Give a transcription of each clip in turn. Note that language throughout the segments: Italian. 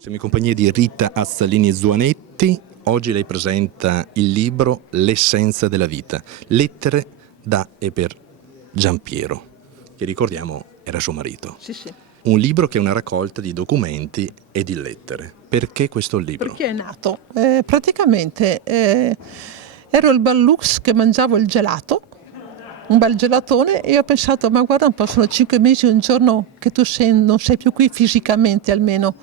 Siamo in compagnia di Rita Azzalini Zuanetti. Oggi lei presenta il libro L'essenza della vita, lettere da e per Giampiero, che ricordiamo era suo marito. Sì, sì. Un libro che è una raccolta di documenti e di lettere. Perché questo libro? Perché è nato? Praticamente ero il Ballux che mangiavo il gelato, un bel gelatone, e ho pensato, ma guarda un po', sono 5 mesi, un giorno che tu non sei più qui fisicamente almeno.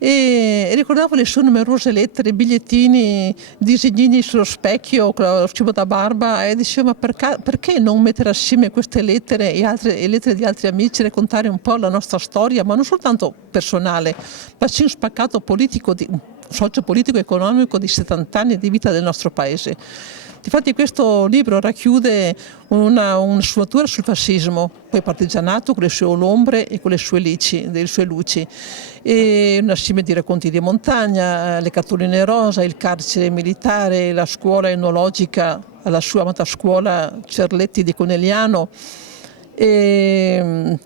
E ricordavo le sue numerose lettere, bigliettini, disegnini sullo specchio con lo cibo da barba, e dicevo, ma perché non mettere assieme queste lettere e lettere di altri amici, raccontare un po' la nostra storia, ma non soltanto personale, ma c'è un spaccato politico, socio-politico e economico di 70 anni di vita del nostro paese. Infatti questo libro racchiude una sfumatura sul fascismo, poi partigianato con le sue ombre e con le sue luci, e una assieme di racconti di montagna, le cartoline rosa, il carcere militare, la scuola enologica alla sua amata scuola Cerletti di Conegliano, e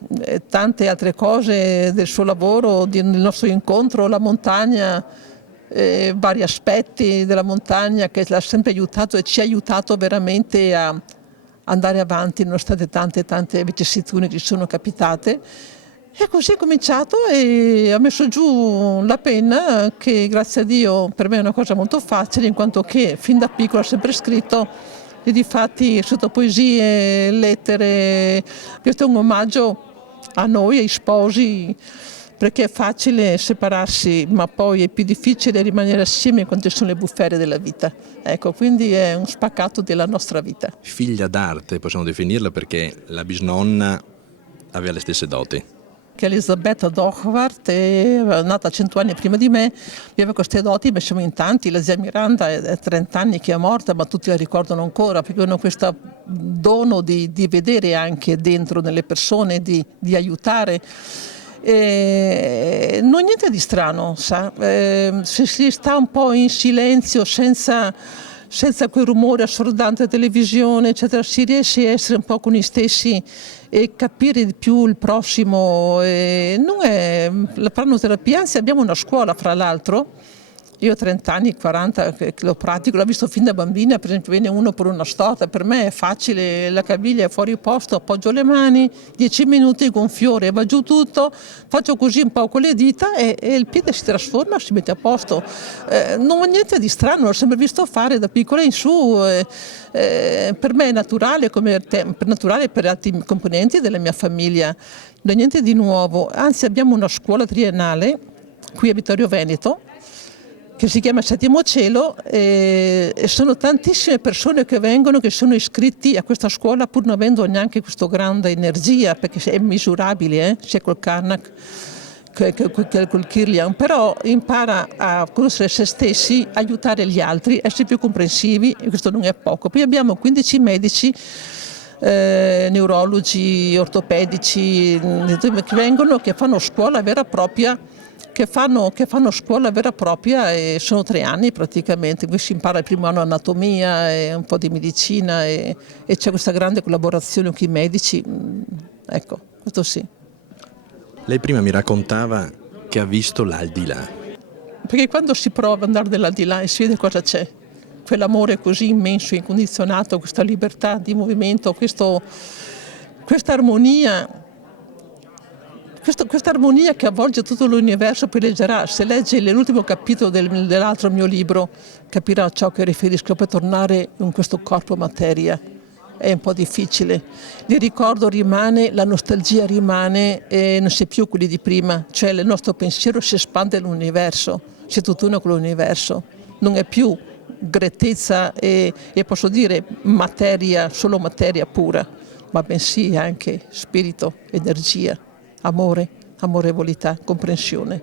tante altre cose del suo lavoro, del nostro incontro, la montagna, vari aspetti della montagna che l'ha sempre aiutato e ci ha aiutato veramente a andare avanti nonostante tante vicissitudini che ci sono capitate. E così ho cominciato e ho messo giù la penna, che grazie a Dio per me è una cosa molto facile, in quanto che fin da piccolo ho sempre scritto, e difatti ho scritto poesie, lettere. Questo è un omaggio a noi, ai sposi, perché è facile separarsi, ma poi è più difficile rimanere assieme quando ci sono le bufere della vita. Ecco, quindi è un spaccato della nostra vita. Figlia d'arte, possiamo definirla, perché la bisnonna aveva le stesse doti. Che Elisabetta Dochwart è nata 100 anni prima di me, aveva queste doti, ma siamo in tanti. La zia Miranda è 30 anni che è morta, ma tutti la ricordano ancora, perché hanno questo dono di vedere anche dentro nelle persone, di aiutare. Non niente di strano, sa? Se si sta un po' in silenzio, senza quel rumore assordante della televisione, eccetera, si riesce a essere un po' con i stessi e capire di più il prossimo. Non è la pranoterapia, anzi abbiamo una scuola, fra l'altro. Io ho 30 anni, 40 che lo pratico, l'ho visto fin da bambina. Per esempio viene uno per una storta, per me è facile, la caviglia è fuori posto, appoggio le mani, 10 minuti con fiore, va giù tutto, faccio così un po' con le dita e il piede si trasforma, si mette a posto. Non ho niente di strano, l'ho sempre visto fare da piccola in su. Per me è naturale, naturale per altri componenti della mia famiglia, non è niente di nuovo. Anzi abbiamo una scuola triennale qui a Vittorio Veneto, che si chiama Settimo Cielo, e sono tantissime persone che vengono, che sono iscritti a questa scuola pur non avendo neanche questa grande energia, perché è misurabile, sia col Karnak che col Kirlian, però impara a conoscere se stessi, aiutare gli altri, essere più comprensivi, e questo non è poco. Poi abbiamo 15 medici, neurologi, ortopedici, che vengono, che fanno scuola vera e propria, che fanno scuola vera e propria, e sono 3 anni praticamente. Qui si impara il primo anno anatomia e un po' di medicina, e c'è questa grande collaborazione con i medici. Ecco, questo sì. Lei prima mi raccontava che ha visto l'aldilà. Perché quando si prova ad andare dell'aldilà e si vede cosa c'è, quell'amore così immenso, incondizionato, questa libertà di movimento, questa armonia. Questa armonia che avvolge tutto l'universo, poi leggerà, se legge l'ultimo capitolo dell'altro mio libro, capirà ciò che riferisco, per tornare in questo corpo materia. È un po' difficile. Il ricordo rimane, la nostalgia rimane, e non si è più quelli di prima, cioè il nostro pensiero si espande all'universo, si è tutt'uno con l'universo. Non è più grettezza e posso dire materia, solo materia pura, ma bensì anche spirito, energia, amore, amorevolità, comprensione.